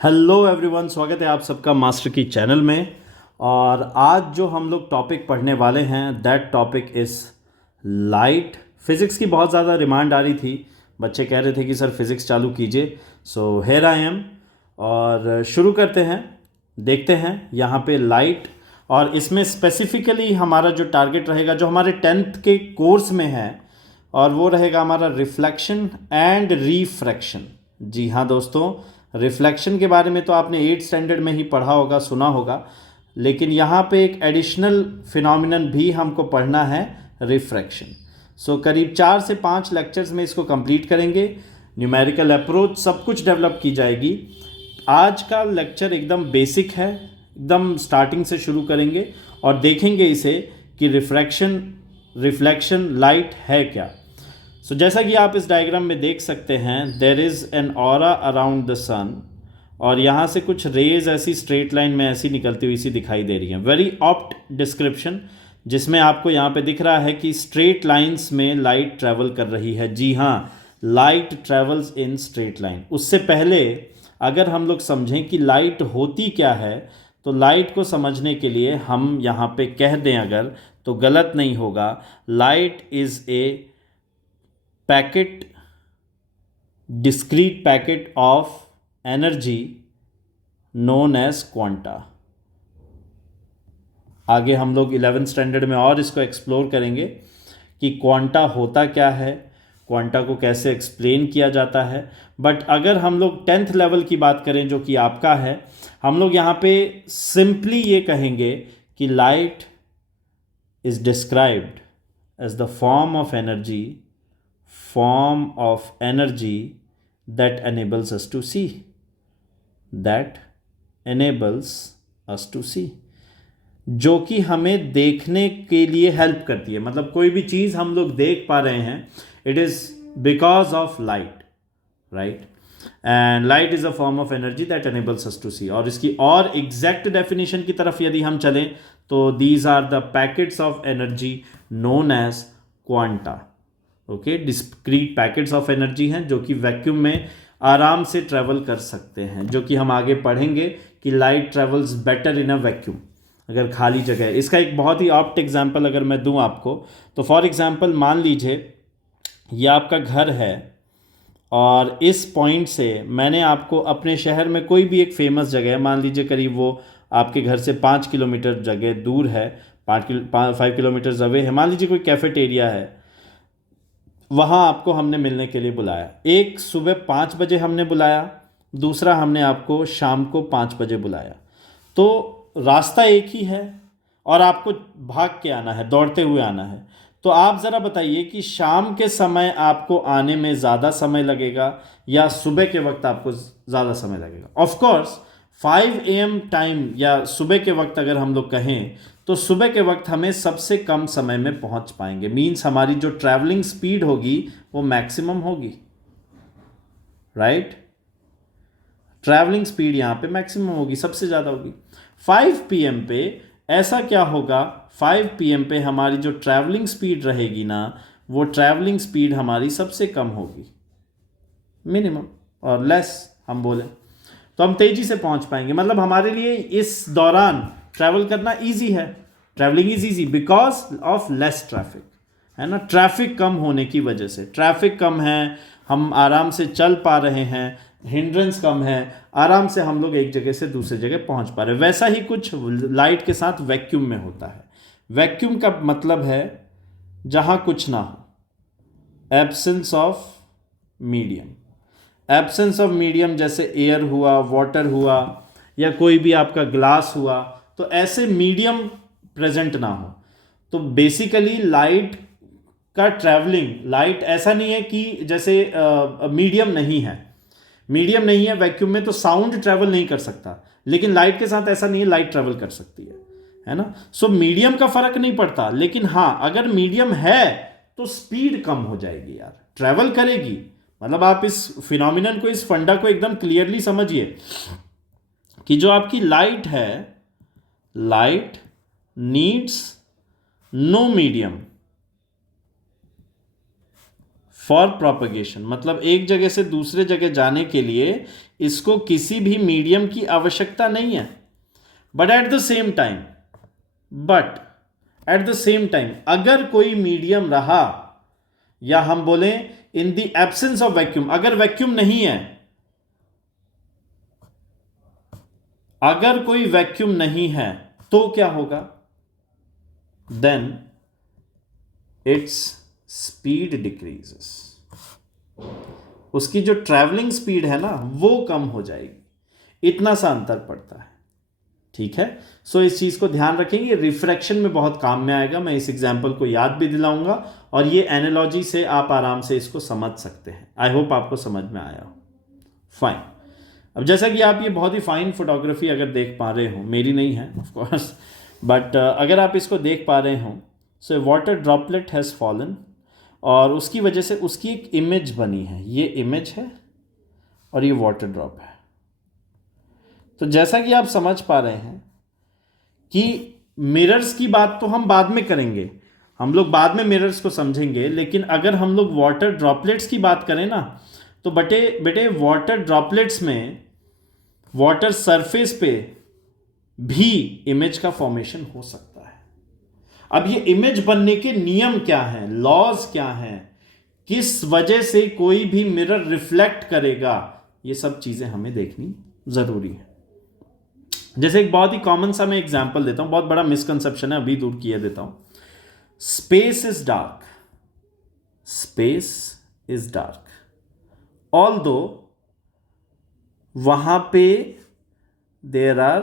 Hello everyone, स्वागत है आप सबका मास्टर की चैनल में। और आज जो हम लोग टॉपिक पढ़ने वाले हैं that topic is light. Physics की बहुत ज़्यादा डिमांड आ रही थी, बच्चे कह रहे थे कि सर फिज़िक्स चालू कीजिए। So here I am. और शुरू करते हैं, देखते हैं यहाँ पे लाइट। और इसमें स्पेसिफिकली हमारा जो टारगेट रहेगा जो हमारे 10th के कोर्स में है, और वो रहेगा हमारा रिफ्लेक्शन एंड रिफ्रैक्शन। जी हाँ दोस्तों, रिफ्लेक्शन के बारे में तो आपने 8th स्टैंडर्ड में ही पढ़ा होगा, सुना होगा, लेकिन यहाँ पे एक एडिशनल फिनोमिनन भी हमको पढ़ना है, रिफ्रैक्शन। सो करीब 4 से 5 लेक्चर्स में इसको कंप्लीट करेंगे। न्यूमेरिकल अप्रोच सब कुछ डेवलप की जाएगी। आज का लेक्चर एकदम बेसिक है, एकदम स्टार्टिंग से शुरू करेंगे और देखेंगे इसे कि रिफ्लेक्शन लाइट है क्या। सो जैसा कि आप इस डायग्राम में देख सकते हैं, there is an aura around the sun, और यहाँ से कुछ रेज ऐसी स्ट्रेट लाइन में ऐसी निकलती हुई सी दिखाई दे रही हैं। वेरी ऑप्ट डिस्क्रिप्शन, जिसमें आपको यहाँ पे दिख रहा है कि स्ट्रेट लाइंस में लाइट ट्रैवल कर रही है। जी हाँ, light travels in straight line. उससे पहले अगर हम लोग समझें कि लाइट होती क्या है, तो लाइट को समझने के लिए हम यहाँ पे कह दें अगर, तो गलत नहीं होगा। Light is a packet, discrete packet of energy known as quanta. आगे हम लोग 11th स्टैंडर्ड में और इसको एक्सप्लोर करेंगे कि क्वांटा होता क्या है, क्वांटा को कैसे एक्सप्लेन किया जाता है। बट अगर हम लोग 10th लेवल की बात करें जो कि आपका है, हम लोग यहाँ पे सिंपली ये कहेंगे कि light is described as the form of energy that enables us to see, जो कि हमें देखने के लिए हेल्प करती है। मतलब कोई भी चीज़ हम लोग देख पा रहे हैं, it is because of light, right. And light is a form of energy that enables us to see. और इसकी और एग्जैक्ट डेफिनेशन की तरफ यदि हम चलें तो these are the packets of energy known as quanta. Okay, discrete packets of energy हैं जो कि वैक्यूम में आराम से ट्रैवल कर सकते हैं, जो कि हम आगे पढ़ेंगे कि light travels better in a vacuum, अगर खाली जगह है। इसका एक बहुत ही ऑप्ट एग्जांपल अगर मैं दूं आपको, तो फॉर एग्जांपल मान लीजिए ये आपका घर है, और इस पॉइंट से मैंने आपको अपने शहर में कोई भी एक फेमस जगह है, मान लीजिए करीब वो आपके घर से 5 किलोमीटर जगह दूर है, 5 किलोमीटर अवे है, मान लीजिए कोई कैफेटेरिया है, वहाँ आपको हमने मिलने के लिए बुलाया। एक सुबह 5 बजे हमने बुलाया, दूसरा हमने आपको शाम को 5 बजे बुलाया। तो रास्ता एक ही है और आपको भाग के आना है, दौड़ते हुए आना है। तो आप ज़रा बताइए कि शाम के समय आपको आने में ज़्यादा समय लगेगा या सुबह के वक्त आपको ज़्यादा समय लगेगा? ऑफ कोर्स 5 AM टाइम या सुबह के वक्त अगर हम लोग कहें तो सुबह के वक्त हमें सबसे कम समय में पहुंच पाएंगे। मीन्स हमारी जो ट्रैवलिंग स्पीड होगी वो मैक्सिमम होगी, राइट। ट्रैवलिंग स्पीड यहाँ पे मैक्सिमम होगी, सबसे ज़्यादा होगी। 5 PM पे ऐसा क्या होगा, 5 PM पे हमारी जो ट्रैवलिंग स्पीड रहेगी ना, वो ट्रैवलिंग स्पीड हमारी सबसे कम होगी, मिनिमम और लेस हम बोलें तो हम तेज़ी से पहुंच पाएंगे। मतलब हमारे लिए इस दौरान ट्रैवल करना इजी है, travelling is easy because of less traffic, है ना। ट्रैफिक कम होने की वजह से, ट्रैफिक कम है, हम आराम से चल पा रहे हैं, हिंड्रेंस कम है, आराम से हम लोग एक जगह से दूसरी जगह पहुंच पा रहे हैं। वैसा ही कुछ लाइट के साथ वैक्यूम में होता है। वैक्यूम का मतलब है जहां कुछ ना हो, absence of medium. Absence of medium जैसे एयर हुआ, वाटर हुआ, या कोई भी आपका ग्लास हुआ, तो ऐसे मीडियम प्रेजेंट ना हो। तो बेसिकली लाइट का ट्रैवलिंग, लाइट ऐसा नहीं है कि जैसे मीडियम नहीं है, मीडियम नहीं है वैक्यूम में तो साउंड ट्रैवल नहीं कर सकता, लेकिन लाइट के साथ ऐसा नहीं है, लाइट ट्रैवल कर सकती है ना। सो मीडियम का फर्क नहीं पड़ता, लेकिन हाँ अगर मीडियम है तो स्पीड कम हो जाएगी यार, ट्रैवल करेगी। मतलब आप इस फिनोमिनन को, इस फंडा को एकदम क्लियरली समझिए कि जो आपकी लाइट है, light needs no medium for propagation. मतलब एक जगह से दूसरे जगह जाने के लिए इसको किसी भी मीडियम की आवश्यकता नहीं है, but at the same time अगर कोई मीडियम रहा, या हम बोलें in the absence of vacuum, अगर वैक्यूम नहीं है, अगर कोई वैक्यूम नहीं है तो क्या होगा? देन इट्स स्पीड डिक्रीजेस, उसकी जो ट्रैवलिंग स्पीड है ना वो कम हो जाएगी। इतना सा अंतर पड़ता है, ठीक है। सो इस चीज को ध्यान रखेंगे, रिफ्रैक्शन में बहुत काम में आएगा। मैं इस एग्जांपल को याद भी दिलाऊंगा और ये एनालॉजी से आप आराम से इसको समझ सकते हैं। आई होप आपको समझ में आया हो। फाइन। अब जैसा कि आप ये बहुत ही फाइन फोटोग्राफी अगर देख पा रहे हो, मेरी नहीं है ऑफ कोर्स, बट अगर आप इसको देख पा रहे हो, so water droplet has fallen और उसकी वजह से उसकी एक इमेज बनी है। ये इमेज है और ये वाटर ड्रॉप है। तो जैसा कि आप समझ पा रहे हैं कि मिरर्स की बात तो हम बाद में करेंगे, हम लोग बाद में मिरर्स को समझेंगे, लेकिन अगर हम लोग वाटर ड्रॉपलेट्स की बात करें ना, तो बेटे वाटर ड्रॉपलेट्स में वाटर सरफेस पे भी इमेज का फॉर्मेशन हो सकता है। अब ये इमेज बनने के नियम क्या हैं, लॉज क्या हैं, किस वजह से कोई भी मिरर रिफ्लेक्ट करेगा, ये सब चीजें हमें देखनी जरूरी है। जैसे एक बहुत ही कॉमन सा मैं एग्जांपल देता हूं, बहुत बड़ा मिसकंसेप्शन है, अभी दूर किया देता हूं। Space is dark, space is dark, although वहां पे there are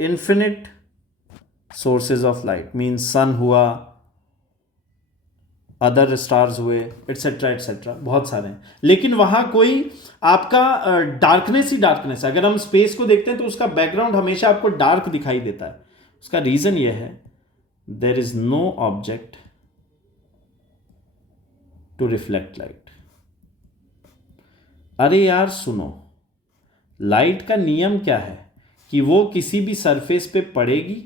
infinite sources of light, means sun हुआ, अदर स्टार्स हुए, एटसेट्रा एटसेट्रा, बहुत सारे हैं, लेकिन वहां कोई आपका डार्कनेस ही डार्कनेस है। अगर हम स्पेस को देखते हैं तो उसका बैकग्राउंड हमेशा आपको डार्क दिखाई देता है। उसका रीजन यह है, there is no object to reflect light. अरे यार सुनो, लाइट का नियम क्या है कि वो किसी भी सरफेस पे पड़ेगी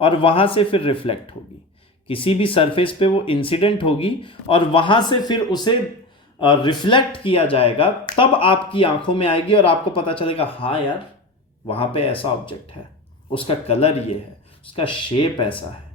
और वहां से फिर रिफ्लेक्ट होगी, किसी भी सरफेस पे वो इंसिडेंट होगी और वहां से फिर उसे रिफ्लेक्ट किया जाएगा, तब आपकी आंखों में आएगी और आपको पता चलेगा हाँ यार वहां पे ऐसा ऑब्जेक्ट है, उसका कलर ये है, उसका शेप ऐसा है।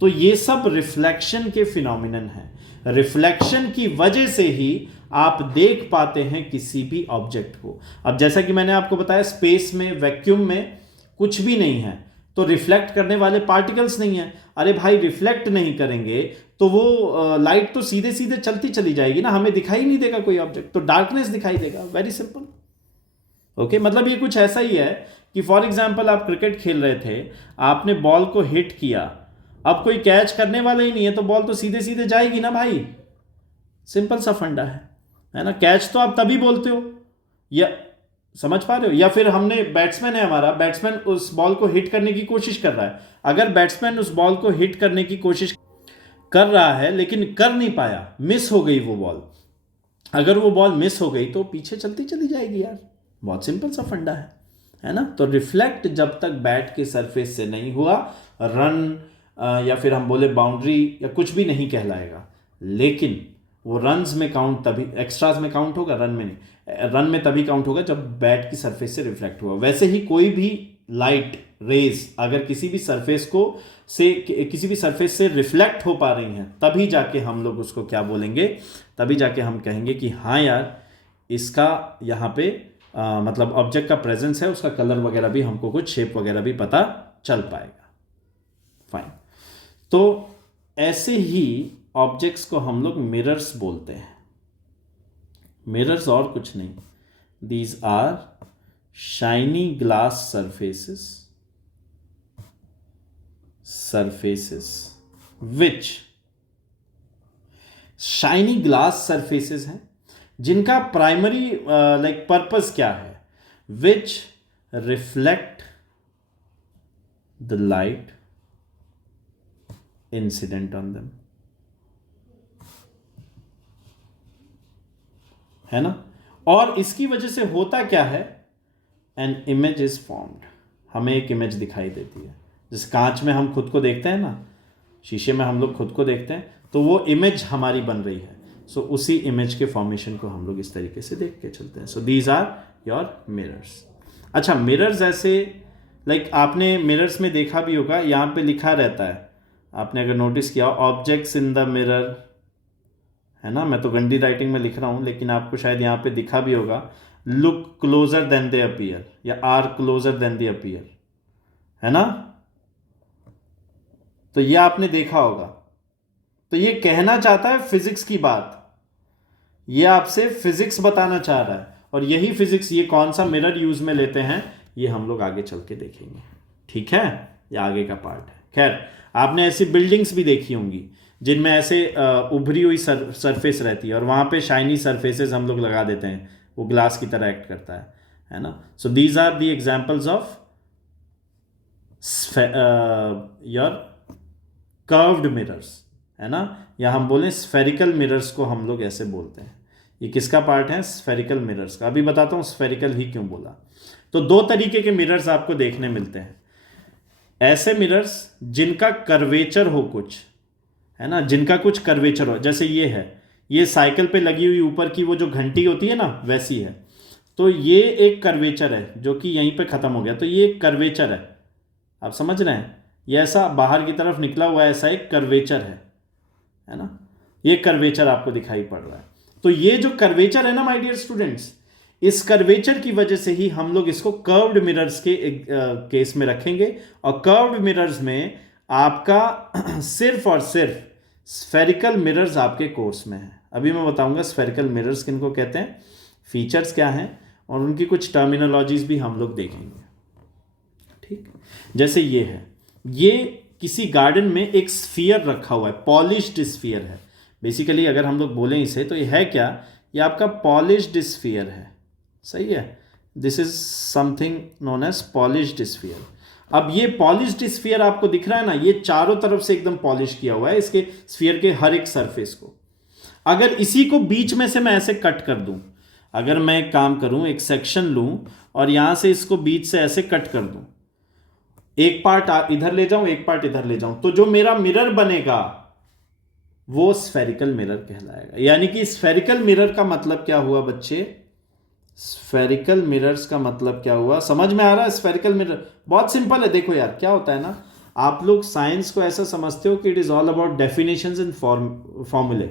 तो ये सब रिफ्लेक्शन के फिनोमिनन है। रिफ्लेक्शन की वजह से ही आप देख पाते हैं किसी भी ऑब्जेक्ट को। अब जैसा कि मैंने आपको बताया, स्पेस में, वैक्यूम में कुछ भी नहीं है तो रिफ्लेक्ट करने वाले पार्टिकल्स नहीं है। अरे भाई रिफ्लेक्ट नहीं करेंगे तो वो लाइट तो सीधे सीधे चलती चली जाएगी ना, हमें दिखाई नहीं देगा कोई ऑब्जेक्ट, तो डार्कनेस दिखाई देगा। Very simple. ओके, मतलब ये कुछ ऐसा ही है कि फॉर एग्जाम्पल आप क्रिकेट खेल रहे थे, आपने बॉल को हिट किया, अब कोई कैच करने वाला ही नहीं है तो बॉल तो सीधे सीधे जाएगी ना भाई। सिंपल सा फंडा है ना। कैच तो आप तभी बोलते हो, या समझ पा रहे हो, या फिर हमने बैट्समैन है हमारा, बैट्समैन उस बॉल को हिट करने की कोशिश कर रहा है। अगर बैट्समैन उस बॉल को हिट करने की कोशिश कर रहा है लेकिन कर नहीं पाया, मिस हो गई वो बॉल, अगर वो बॉल मिस हो गई तो पीछे चलती चली जाएगी यार। बहुत सिंपल सा फंडा है ना। तो रिफ्लेक्ट जब तक बैट के सरफेस से नहीं हुआ, रन या फिर हम बोले बाउंड्री या कुछ भी नहीं कहलाएगा। लेकिन वो रन्स में काउंट तभी, एक्स्ट्राज में काउंट होगा, रन में नहीं। रन में तभी काउंट होगा जब बैट की सरफेस से रिफ्लेक्ट हुआ। वैसे ही कोई भी लाइट रेज अगर किसी भी सरफेस से रिफ्लेक्ट हो पा रही हैं, तभी जाके हम लोग उसको क्या बोलेंगे, तभी जाके हम कहेंगे कि हाँ यार इसका यहाँ पे मतलब ऑब्जेक्ट का प्रेजेंस है, उसका कलर वगैरह भी, हमको कुछ शेप वगैरह भी पता चल पाएगा। फाइन। तो ऐसे ही ऑब्जेक्ट्स को हम लोग मिरर्स बोलते हैं। मिरर्स और कुछ नहीं, these are shiny glass surfaces which shiny glass surfaces हैं जिनका प्राइमरी लाइक पर्पस क्या है, which reflect the light incident on them, है ना। और इसकी वजह से होता क्या है, एन इमेज इज फॉर्म्ड, हमें एक इमेज दिखाई देती है। जिस कांच में हम खुद को देखते हैं ना, शीशे में हम लोग खुद को देखते हैं, तो वो इमेज हमारी बन रही है। सो उसी इमेज के फॉर्मेशन को हम लोग इस तरीके से देख के चलते हैं। So these are your mirrors. अच्छा, मिरर्स ऐसे लाइक आपने मिरर्स में देखा भी होगा, यहाँ पे लिखा रहता है, आपने अगर नोटिस किया, ऑब्जेक्ट्स इन द मिरर, है ना। मैं तो गंदी राइटिंग में लिख रहा हूँ, लेकिन आपको शायद यहाँ पे दिखा भी होगा, look closer than they appear या are closer than they appear, है ना। तो ये आपने देखा होगा। तो ये कहना चाहता है फिजिक्स की बात, ये आपसे फिजिक्स बताना चाह रहा है, और यही फिजिक्स, ये कौन सा मिरर यूज में लेते हैं, ये हम लोग आगे चल के देखेंगे, ठीक है। ये आगे का पार्ट है। खैर, आपने ऐसी बिल्डिंग्स भी देखी होंगी जिनमें ऐसे उभरी हुई सरफेस रहती है, और वहां पे शाइनी सरफेसेस हम लोग लगा देते हैं, वो ग्लास की तरह एक्ट करता है ना। So these are the examples of your curved mirrors, है ना। या हम बोलें स्फेरिकल मिरर्स को हम लोग ऐसे बोलते हैं। ये किसका पार्ट है, स्फेरिकल मिरर्स का। अभी बताता हूँ स्फेरिकल ही क्यों बोला। तो दो तरीके के मिरर्स आपको देखने मिलते हैं, ऐसे मिरर्स जिनका कर्वेचर हो कुछ, है ना, जिनका कुछ कर्वेचर हो, जैसे ये है, ये साइकिल पे लगी हुई ऊपर की वो जो घंटी होती है ना, वैसी है। तो ये एक कर्वेचर है जो कि यहीं पे ख़त्म हो गया, तो ये एक कर्वेचर है, आप समझ रहे हैं। ये ऐसा बाहर की तरफ निकला हुआ ऐसा एक कर्वेचर है ना। ये कर्वेचर आपको दिखाई पड़ रहा है। तो ये जो कर्वेचर है ना माय डियर स्टूडेंट्स, इस कर्वेचर की वजह से ही हम लोग इसको कर्व्ड मिरर्स के केस में रखेंगे। और कर्व्ड मिरर्स में आपका सिर्फ और सिर्फ स्फेरिकल मिरर्स आपके कोर्स में है। अभी मैं बताऊंगा स्फेरिकल मिरर्स किनको कहते हैं, फीचर्स क्या हैं, और उनकी कुछ टर्मिनोलॉजीज भी हम लोग देखेंगे, ठीक। जैसे ये है, ये किसी गार्डन में एक स्फीयर रखा हुआ है, पॉलिश्ड स्फीयर है। बेसिकली अगर हम लोग बोलें इसे, तो ये है क्या, ये आपका पॉलिश्ड स्फीयर है, सही है। This is something known as polished sphere. अब ये पॉलिश्ड स्फीयर आपको दिख रहा है ना, ये चारों तरफ से एकदम पॉलिश किया हुआ है, इसके स्फीयर के हर एक सरफेस को। अगर इसी को बीच में से मैं ऐसे कट कर दूं, अगर मैं एक काम करूं, एक सेक्शन लूं और यहां से इसको बीच से ऐसे कट कर दूं, एक पार्ट इधर ले जाऊं, एक पार्ट इधर ले जाऊं, तो जो मेरा मिरर बनेगा वो स्फेरिकल मिरर कहलाएगा। यानी कि स्फेरिकल मिरर का मतलब क्या हुआ बच्चे, स्फेरिकल मिरर्स का मतलब क्या हुआ, समझ में आ रहा है। स्फेरिकल मिरर बहुत सिंपल है। देखो यार, क्या होता है ना, आप लोग साइंस को ऐसा समझते हो कि it is all about definitions and फॉर्मूले,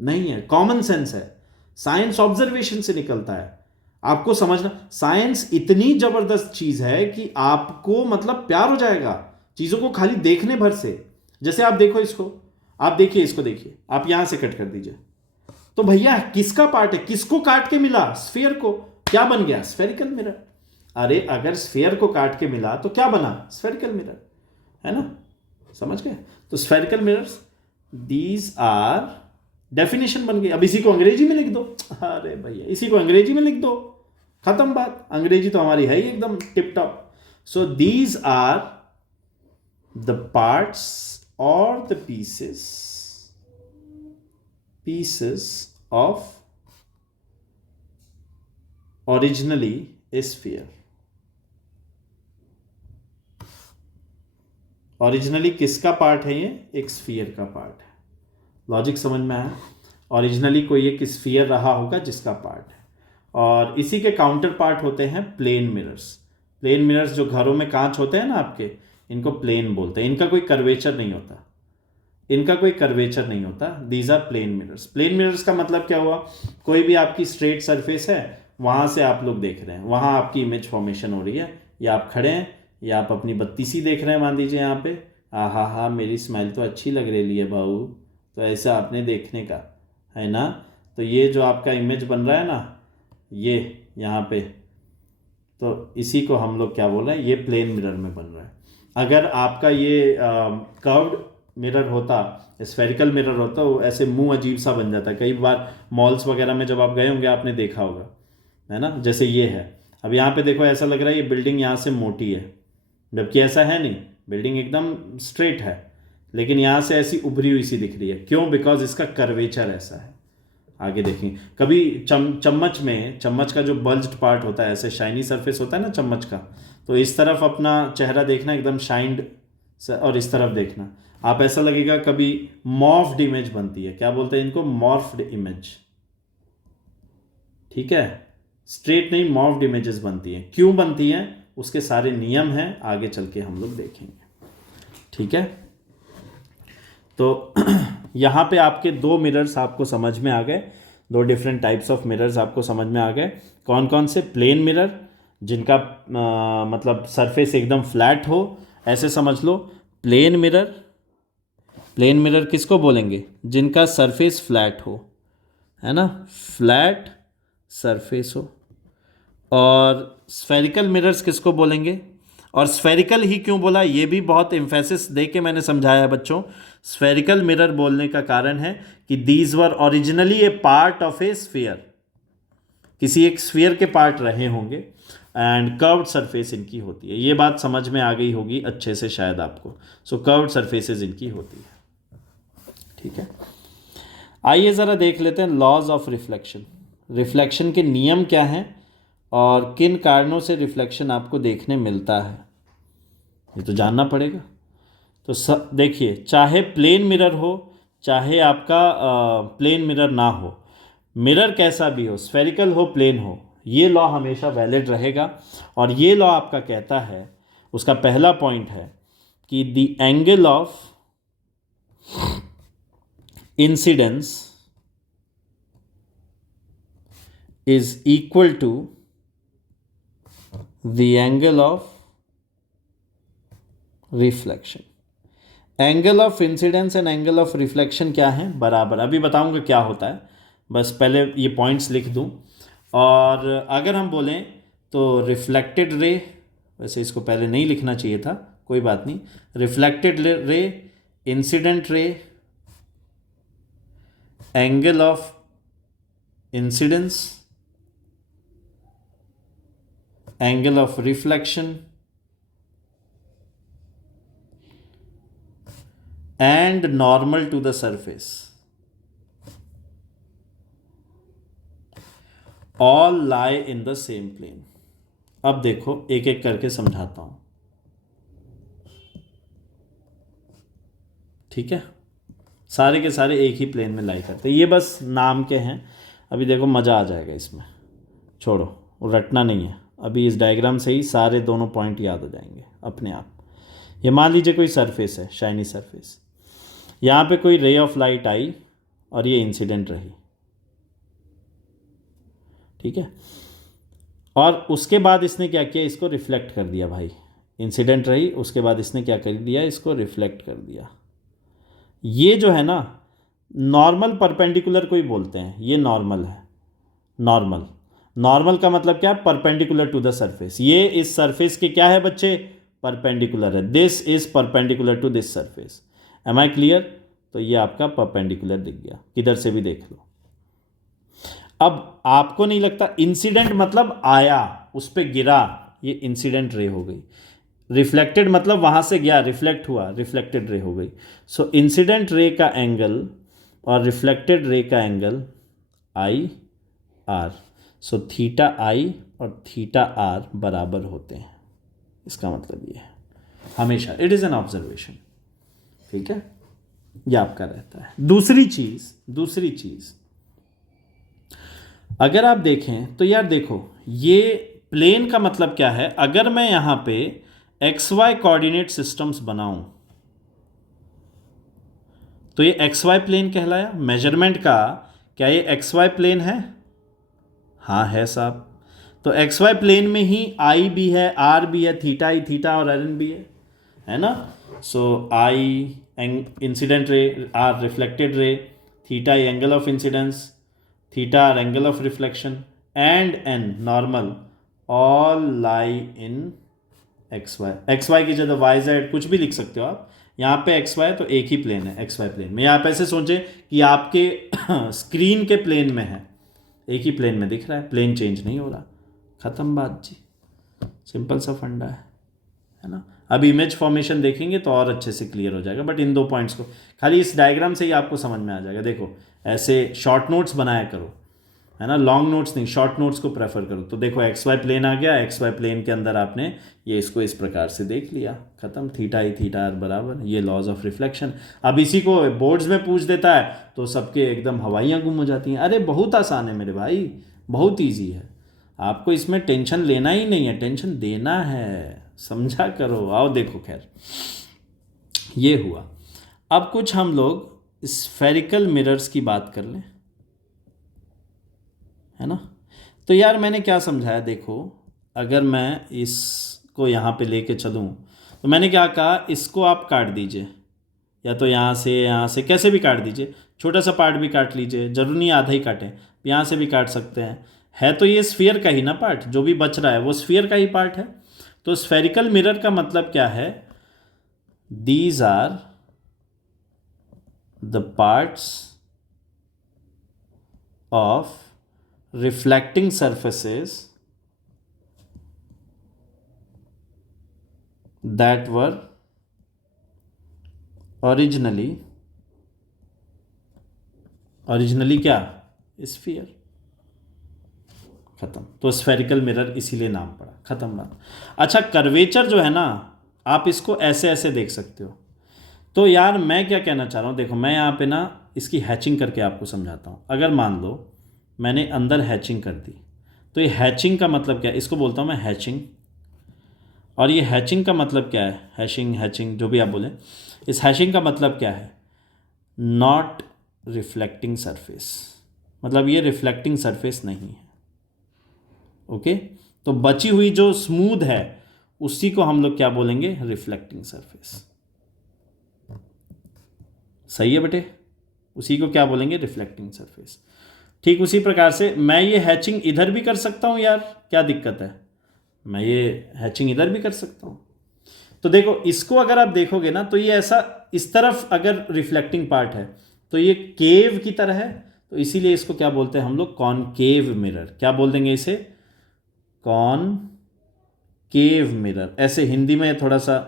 नहीं है, कॉमन सेंस है। साइंस ऑब्जर्वेशन से निकलता है, आपको समझना। साइंस इतनी जबरदस्त चीज है कि आपको मतलब प्यार हो जाएगा चीजों को खाली देखने भर से। जैसे आप देखो इसको, आप देखिए इसको, देखिए आप यहां से कट कर दीजिए, तो भैया किसका पार्ट है, किसको काट के मिला, स्फीयर को, क्या बन गया, स्फेरिकल मिरर। अरे अगर स्फीयर को काट के मिला तो क्या बना, स्फेरिकल मिरर, है ना, समझ गए। तो spherical mirrors, these are, definition बन गई। अब इसी को अंग्रेजी में लिख दो, अरे भैया इसी को अंग्रेजी में लिख दो, खत्म बात। अंग्रेजी तो हमारी है ही एकदम tip top. So these are the parts और the pieces of originally a sphere। Originally किसका पार्ट है, ये एक स्फीयर का पार्ट है। लॉजिक समझ में आया। ओरिजिनली कोई एक स्फीयर रहा होगा जिसका पार्ट है, और इसी के काउंटर पार्ट होते हैं प्लेन मिरर्स। प्लेन मिरर्स जो घरों में कांच होते हैं ना आपके, इनको प्लेन बोलते हैं। इनका कोई कर्वेचर नहीं होता, इनका कोई कर्वेचर नहीं होता। These are plane mirrors. Plane mirrors का मतलब क्या हुआ, कोई भी आपकी स्ट्रेट सरफेस है, वहां से आप लोग देख रहे हैं, वहां आपकी इमेज फॉर्मेशन हो रही है, या आप खड़े हैं, या आप अपनी बत्ती सी देख रहे हैं, मान लीजिए यहाँ पे, हा मेरी स्माइल तो अच्छी लग रही है भाऊ, तो ऐसा आपने देखने का है ना। तो ये जो आपका इमेज बन रहा है ना, ये यहाँ पे, तो इसी को हम लोग क्या बोल रहे हैं, ये प्लेन मिरर में बन रहा है। अगर आपका ये कर्व्ड मिरर होता, स्फेरिकल मिरर होता, वो ऐसे मुंह अजीब सा बन जाता है। कई बार मॉल्स वगैरह में जब आप गए होंगे आपने देखा होगा, है ना। जैसे ये है, अब यहाँ पे देखो ऐसा लग रहा है ये बिल्डिंग यहाँ से मोटी है, जबकि ऐसा है नहीं, बिल्डिंग एकदम स्ट्रेट है, लेकिन यहाँ से ऐसी उभरी हुई सी दिख रही है। क्यों, बिकॉज इसका कर्वेचर ऐसा है। आगे देखेंगे कभी चम्मच में, चम्मच का जो बल्ज्ड पार्ट होता है, ऐसे शाइनी सरफेस होता है ना चम्मच का, तो इस तरफ अपना चेहरा देखना एकदम शाइंड, और इस तरफ देखना, आप ऐसा लगेगा कभी मॉर्फ्ड इमेज बनती है। क्या बोलते हैं इनको, मॉर्फ्ड इमेज, ठीक है। स्ट्रेट नहीं, मॉर्फ्ड इमेजेस बनती हैं। क्यों बनती हैं, उसके सारे नियम हैं, आगे चल के हम लोग देखेंगे। ठीक है, तो यहाँ पे आपके दो मिरर्स आपको समझ में आ गए, दो डिफरेंट टाइप्स ऑफ मिरर्स आपको समझ में आ गए। कौन कौन से? प्लेन मिरर, जिनका मतलब सरफेस एकदम फ्लैट हो, ऐसे समझ लो। प्लेन मिरर, प्लेन मिरर किसको बोलेंगे? जिनका सरफेस फ्लैट हो, है ना, फ्लैट सरफेस हो। और स्फेरिकल मिरर्स किसको बोलेंगे? और स्फेरिकल ही क्यों बोला, ये भी बहुत एम्फेसिस दे के मैंने समझाया है बच्चों। स्फेरिकल मिरर बोलने का कारण है कि these were originally A part of A sphere, किसी एक स्फीयर के पार्ट रहे होंगे, एंड कर्व्ड सरफेस इनकी होती है। ये बात समझ में आ गई होगी अच्छे से शायद आपको। सो कर्व्ड सरफेसेस इनकी होती है। ठीक है, आइए ज़रा देख लेते हैं लॉज ऑफ रिफ्लेक्शन। रिफ्लेक्शन के नियम क्या हैं और किन कारणों से रिफ्लेक्शन आपको देखने मिलता है, ये तो जानना पड़ेगा। तो देखिए, चाहे प्लेन मिरर हो, चाहे आपका प्लेन मिरर ना हो, मिरर कैसा भी हो, स्फेरिकल हो, प्लेन हो, ये लॉ हमेशा वैलिड रहेगा। और ये लॉ आपका कहता है, उसका पहला पॉइंट है कि the angle of incidence is equal to the angle of reflection. Angle of incidence and angle of reflection क्या है? बराबर। अभी बताऊंगा क्या होता है, बस पहले ये पॉइंट्स लिख दूं। और अगर हम बोलें तो रिफ्लेक्टेड रे, वैसे इसको पहले नहीं लिखना चाहिए था, कोई बात नहीं। Reflected ray, incident ray, angle of incidence, angle of reflection and normal to the surface all lie in the same plane। अब देखो एक एक करके समझाता हूं, ठीक है। सारे के सारे एक ही प्लेन में लाई करते हैं, ये बस नाम के हैं। अभी देखो मज़ा आ जाएगा इसमें, छोड़ो, वो रटना नहीं है। अभी इस डायग्राम से ही सारे दोनों पॉइंट याद हो जाएंगे अपने आप। ये मान लीजिए कोई सरफेस है, शाइनी सरफेस, यहाँ पे कोई रे ऑफ लाइट आई और ये इंसिडेंट रही, ठीक है। और उसके बाद इसने क्या किया, इसको रिफ्लेक्ट कर दिया भाई। इंसिडेंट रही, उसके बाद इसने क्या कर दिया, इसको रिफ्लेक्ट कर दिया। ये जो है ना, नॉर्मल परपेंडिकुलर को ही बोलते हैं, ये नॉर्मल है। नॉर्मल, नॉर्मल का मतलब क्या? Perpendicular to the surface. ये इस सरफेस के क्या है बच्चे? परपेंडिकुलर है। This is perpendicular to this surface. Am I clear? तो ये आपका परपेंडिकुलर दिख गया, किधर से भी देख लो। अब आपको नहीं लगता इंसिडेंट मतलब आया, उस पर गिरा, ये इंसिडेंट रे हो गई। रिफ्लेक्टेड मतलब वहां से गया, रिफ्लेक्ट हुआ, रिफ्लेक्टेड रे हो गई। सो इंसिडेंट रे का एंगल और रिफ्लेक्टेड रे का angle I R. So theta I और थीटा आर बराबर होते हैं। इसका मतलब ये है हमेशा, इट इज़ एन ऑब्जर्वेशन, ठीक है। यह आपका रहता है। दूसरी चीज अगर आप देखें तो यार देखो, ये प्लेन का मतलब क्या है? अगर मैं यहां पे एक्स वाई कोऑर्डिनेट सिस्टम्स बनाऊं तो ये एक्स वाई प्लेन कहलाया। मेजरमेंट का क्या ये एक्स वाई प्लेन है? हाँ है साहब। तो एक्स वाई प्लेन में ही आई भी है, आर भी है, थीटा आई थीटा और एन भी है ना। So I incident ray, R reflected ray, theta angle of incidence, theta R angle of reflection, and N normal, all lie in X Y. X Y की जगह Y Z कुछ भी लिख सकते हो आप। यहाँ पे एक्स वाई तो एक ही प्लेन है, एक्स वाई प्लेन में। आप ऐसे सोचें कि आपके स्क्रीन के प्लेन में है, एक ही प्लेन में दिख रहा है, प्लेन चेंज नहीं हो रहा। ख़त्म बात जी, सिंपल सा फंडा है ना। अब इमेज फॉर्मेशन देखेंगे तो और अच्छे से क्लियर हो जाएगा, बट इन दो पॉइंट्स को खाली इस डायग्राम से ही आपको समझ में आ जाएगा। देखो ऐसे शॉर्ट नोट्स बनाया करो, है ना, लॉन्ग नोट्स नहीं, शॉर्ट नोट्स को प्रेफर करो। तो देखो एक्स वाई प्लेन आ गया, एक्स वाई प्लेन के अंदर आपने ये इसको इस प्रकार से देख लिया, खत्म। थीटा आई थीटा आर बराबर, ये लॉज ऑफ रिफ्लेक्शन। अब इसी को बोर्ड्स में पूछ देता है तो सबके एकदम हवाइयाँ गुम हो जाती हैं। अरे बहुत आसान है मेरे भाई, बहुत ईजी है। आपको इसमें टेंशन लेना ही नहीं है, टेंशन देना है, समझा करो। आओ देखो, खैर ये हुआ। अब कुछ हम लोग स्फेरिकल मिरर्स की बात कर लें, है ना। तो यार मैंने क्या समझाया, देखो अगर मैं इसको यहाँ पे लेके चलूँ तो मैंने क्या कहा, इसको आप काट दीजिए, या तो यहाँ से कैसे भी काट दीजिए, छोटा सा पार्ट भी काट लीजिए, जरूरी नहीं आधा ही काटें, यहाँ से भी काट सकते हैं। है तो ये स्फीयर का ही ना पार्ट, जो भी बच रहा है वो स्फीयर का ही पार्ट है। तो स्फेरिकल मिरर का मतलब क्या है, these are the parts of reflecting surfaces that were originally क्या, स्फीयर। खत्म। तो स्फेरिकल मिरर इसीलिए नाम पड़ा, खत्म बात। अच्छा, कर्वेचर जो है ना, आप इसको ऐसे ऐसे देख सकते हो। तो यार मैं क्या कहना चाह रहा हूँ, देखो मैं यहाँ पे ना इसकी हैचिंग करके आपको समझाता हूँ। अगर मान लो मैंने अंदर हैचिंग कर दी, तो ये हैचिंग का मतलब क्या है, इसको बोलता हूँ मैं हैचिंग। और ये हैचिंग का मतलब क्या है, हैचिंग जो भी आप बोलें, इस हैचिंग का मतलब क्या है, नॉट रिफ्लेक्टिंग सरफेस, मतलब ये रिफ्लेक्टिंग सरफेस नहीं है। ओके, तो बची हुई जो स्मूथ है उसी को हम लोग क्या बोलेंगे, रिफ्लेक्टिंग सरफेस। सही है बेटे, उसी को क्या बोलेंगे, रिफ्लेक्टिंग सरफेस। ठीक उसी प्रकार से मैं ये हैचिंग इधर भी कर सकता हूँ यार, क्या दिक्कत है, मैं ये हैचिंग इधर भी कर सकता हूँ। तो देखो इसको अगर आप देखोगे ना, तो ये ऐसा इस तरफ अगर रिफ्लेक्टिंग पार्ट है तो ये केव की तरह है, तो इसीलिए इसको क्या बोलते हैं हम लोग, कॉनकेव मिरर। क्या बोल देंगे इसे, कॉनकेव मिरर। ऐसे हिंदी में थोड़ा सा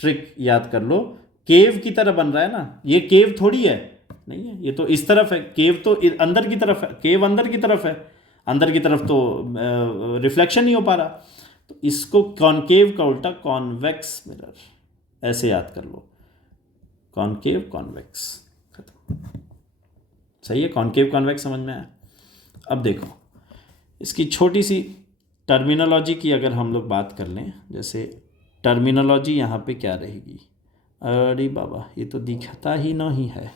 ट्रिक याद कर लो, केव की तरह बन रहा है ना, ये केव थोड़ी है, नहीं है, ये तो इस तरफ है, केव तो अंदर की तरफ है, केव अंदर की तरफ है, अंदर की तरफ तो रिफ्लेक्शन नहीं हो पा रहा। तो इसको कॉनकेव का उल्टा कॉन्वेक्स मिरर, ऐसे याद कर लो, कॉनकेव कॉन्वेक्स। खत्म। सही है, कॉनकेव कॉन्वेक्स समझ में आया। अब देखो इसकी छोटी सी टर्मिनोलॉजी की अगर हम लोग बात कर लें, जैसे टर्मिनोलॉजी यहाँ पे क्या रहेगी, अरे बाबा ये तो दिखता ही नहीं है।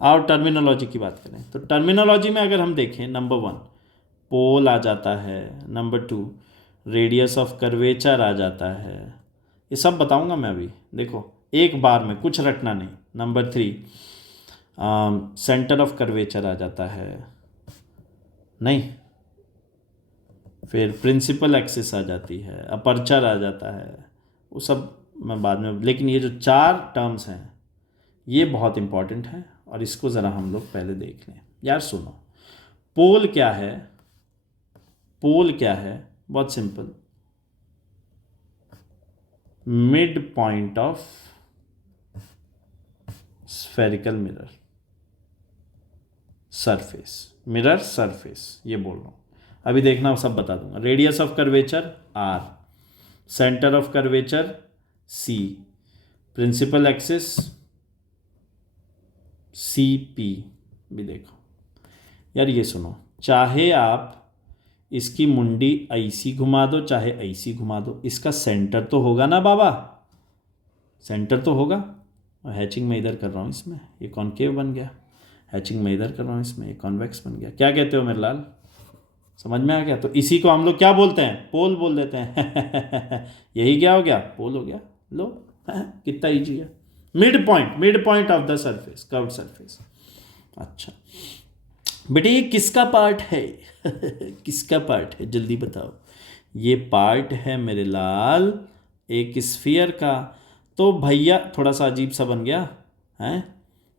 और टर्मिनोलॉजी की बात करें तो टर्मिनोलॉजी में अगर हम देखें, नंबर 1 पोल आ जाता है, नंबर 2 रेडियस ऑफ कर्वेचर आ जाता है, ये सब बताऊंगा मैं अभी, देखो एक बार में कुछ रटना नहीं। नंबर 3 सेंटर ऑफ कर्वेचर आ जाता है, नहीं, फिर प्रिंसिपल एक्सिस आ जाती है, अपर्चर आ जाता है, वो सब मैं बाद में, लेकिन ये जो 4 टर्म्स हैं ये बहुत इंपॉर्टेंट है और इसको ज़रा हम लोग पहले देख लें। यार सुनो, पोल क्या है, पोल क्या है, बहुत simple, mid point of spherical mirror surface, mirror surface, ये बोल रहा हूँ। अभी देखना सब बता दूंगा। Radius of curvature R, centre of curvature C, principal axis CP भी देखो। यार ये सुनो, चाहे आप इसकी मुंडी ऐसी घुमा दो चाहे ऐसी घुमा दो, इसका सेंटर तो होगा ना बाबा, सेंटर तो होगा। और हैचिंग में इधर कर रहा हूँ, इसमें ये कॉनकेव बन गया, हैचिंग में इधर कर रहा हूँ, इसमें ये कॉन्वेक्स बन गया। क्या कहते हो मेरे लाल, समझ में आ गया। तो इसी को हम लोग क्या बोलते हैं, पोल बोल देते हैं यही क्या हो गया, पोल हो गया। लो कितना ईजी है, mid point of the surface, curved surface. अच्छा बेटे ये किसका पार्ट है किसका पार्ट है जल्दी बताओ। ये पार्ट है मेरे लाल एक स्फीयर का। तो भैया थोड़ा सा अजीब सा बन गया है,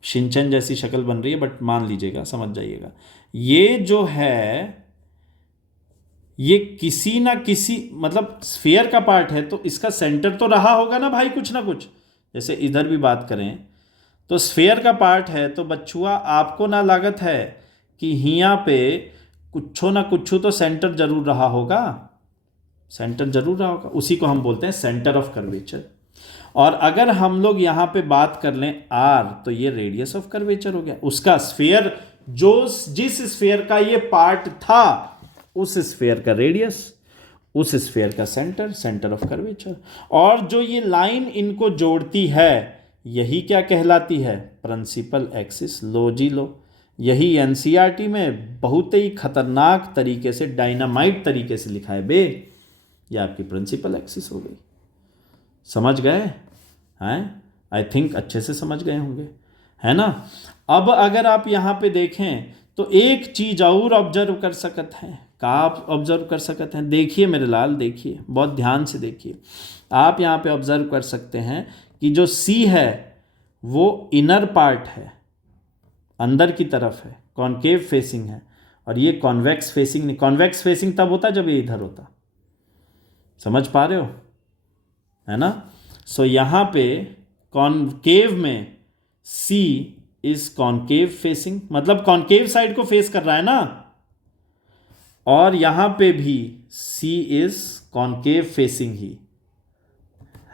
शिनचैन जैसी शक्ल बन रही है, बट मान लीजिएगा, समझ जाइएगा। ये जो है ये किसी ना किसी मतलब स्फीयर का पार्ट है, तो इसका सेंटर तो रहा होगा ना भाई, कुछ ना कुछ। जैसे इधर भी बात करें तो स्फीयर का पार्ट है, तो बच्चुआ आपको ना लागत है कि यहाँ पे कुछो ना कुछो तो सेंटर जरूर रहा होगा, सेंटर जरूर रहा होगा, उसी को हम बोलते हैं सेंटर ऑफ कर्वेचर। और अगर हम लोग यहाँ पे बात कर लें R, तो ये रेडियस ऑफ कर्वेचर हो गया, उसका स्फीयर जो जिस स्फीयर का ये पार्ट था उस स्फीयर का रेडियस, उस स्फीयर का सेंटर, सेंटर ऑफ कर्वेचर। और जो ये लाइन इनको जोड़ती है यही क्या कहलाती है? Principal axis. लो जी लो, यही एनसीईआरटी में बहुत ही खतरनाक तरीके से, डायनामाइट तरीके से लिखा है बे। ये आपकी प्रिंसिपल एक्सिस हो गई। समझ गए हैं? आई थिंक अच्छे से समझ गए होंगे, है ना। अब अगर आप यहाँ पे देखें तो एक चीज और ऑब्जर्व कर सकते हैं। का आप ऑब्जर्व कर सकते हैं? देखिए मेरे लाल, देखिए बहुत ध्यान से देखिए। आप यहाँ पे ऑब्जर्व कर सकते हैं कि जो सी है वो इनर पार्ट है, अंदर की तरफ है, कॉनकेव फेसिंग है, और ये कॉन्वेक्स फेसिंग नहीं। कॉन्वेक्स फेसिंग तब होता जब ये इधर होता। समझ पा रहे हो, है ना। सो यहाँ पे कॉनकेव में सी इज कॉनकेव फेसिंग, मतलब कॉनकेव साइड को फेस कर रहा है ना। और यहां पे भी सी इज कॉनकेव फेसिंग ही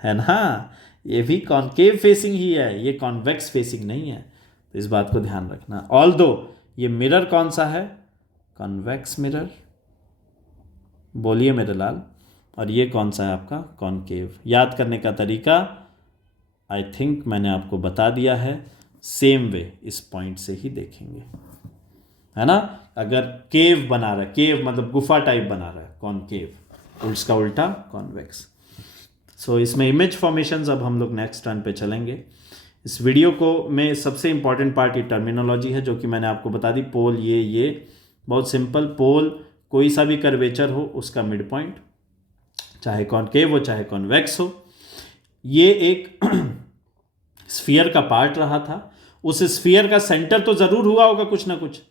है ना, ये भी कॉनकेव फेसिंग ही है, ये कॉन्वेक्स फेसिंग नहीं है। तो इस बात को ध्यान रखना। ऑल्दो ये मिरर कौन सा है? कॉन्वेक्स मिरर, बोलिए मेरे लाल। और ये कौन सा है आपका? कॉनकेव। याद करने का तरीका आई थिंक मैंने आपको बता दिया है। सेम वे इस पॉइंट से ही देखेंगे, है ना। अगर केव बना रहा है, केव मतलब गुफा टाइप बना रहा है, कॉनकेव, उसका उल्टा कॉन्वेक्स। सो इसमें इमेज फॉर्मेशंस अब हम लोग नेक्स्ट टर्न पे चलेंगे। इस वीडियो को में सबसे इंपॉर्टेंट पार्ट ये टर्मिनोलॉजी है जो कि मैंने आपको बता दी। पोल ये बहुत सिंपल। पोल कोई सा भी कर्वेचर हो उसका मिड पॉइंट, चाहे कॉनकेव हो चाहे कॉन्वेक्स हो। ये एक स्फीयर का पार्ट रहा था, उस स्फीयर का सेंटर तो जरूर हुआ होगा कुछ ना कुछ।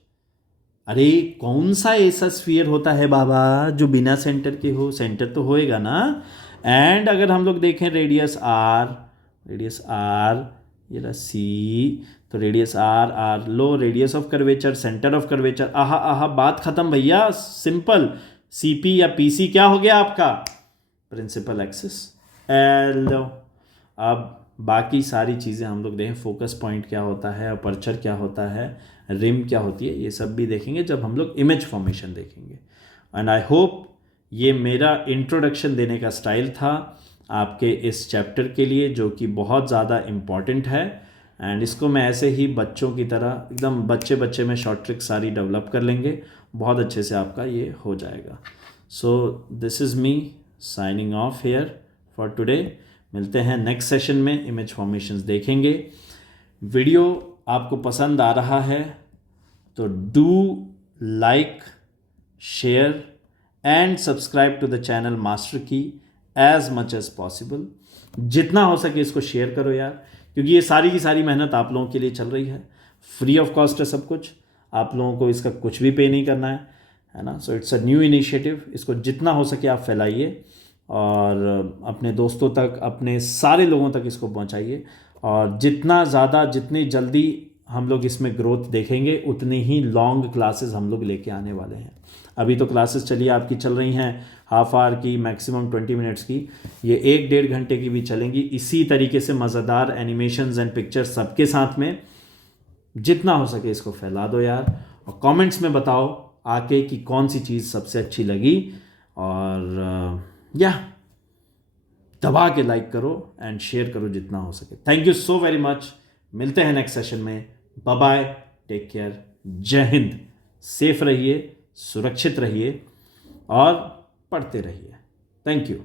अरे कौन सा ऐसा स्फीयर होता है बाबा जो बिना सेंटर के हो? सेंटर तो होएगा ना। एंड अगर हम लोग देखें रेडियस आर, रेडियस आर, ये रहा सी, तो रेडियस आर, आर लो, radius of curvature, centre of curvature. आहा आहा, बात खत्म भैया, सिंपल। सीपी या पीसी क्या हो गया आपका? Principal axis. लो अब बाकी सारी चीज़ें हम लोग देखें, फोकस पॉइंट क्या होता है, अपर्चर क्या होता है, रिम क्या होती है, ये सब भी देखेंगे जब हम लोग इमेज फॉर्मेशन देखेंगे। एंड आई होप ये मेरा इंट्रोडक्शन देने का स्टाइल था आपके इस चैप्टर के लिए, जो कि बहुत ज़्यादा इम्पॉर्टेंट है। एंड इसको मैं ऐसे ही बच्चों की तरह एकदम बच्चे में शॉर्ट ट्रिक सारी डेवलप कर लेंगे, बहुत अच्छे से आपका ये हो जाएगा। So this is me signing off here for today. मिलते हैं नेक्स्ट सेशन में, इमेज फॉर्मेशंस देखेंगे। वीडियो आपको पसंद आ रहा है तो do like, share and subscribe to the channel master की एज मच एज पॉसिबल। जितना हो सके इसको शेयर करो यार, क्योंकि ये सारी की सारी मेहनत आप लोगों के लिए चल रही है। फ्री ऑफ कॉस्ट है सब कुछ, आप लोगों को इसका कुछ भी पे नहीं करना है ना। So it's a new initiative. इसको जितना हो सके आप फैलाइए और अपने दोस्तों तक, अपने सारे लोगों तक इसको पहुंचाइए। और जितना ज़्यादा, जितनी जल्दी हम लोग इसमें ग्रोथ देखेंगे उतनी ही लॉन्ग क्लासेस हम लोग लेके आने वाले हैं। अभी तो क्लासेस चलिए आपकी चल रही हैं हाफ आवर की, मैक्सिमम 20 मिनट्स की, ये 1-1.5 घंटे की भी चलेंगी इसी तरीके से, मज़ेदार एनिमेशंस एंड पिक्चर्स सबके साथ में। जितना हो सके इसको फैला दो यार, और कमेंट्स में बताओ आके कि कौन सी चीज़ सबसे अच्छी लगी। और या दबा के लाइक करो एंड शेयर करो जितना हो सके। Thank you so very much. मिलते हैं नेक्स्ट सेशन में। बाय बाय, टेक केयर, जय हिंद। सेफ रहिए, सुरक्षित रहिए और पढ़ते रहिए। Thank you.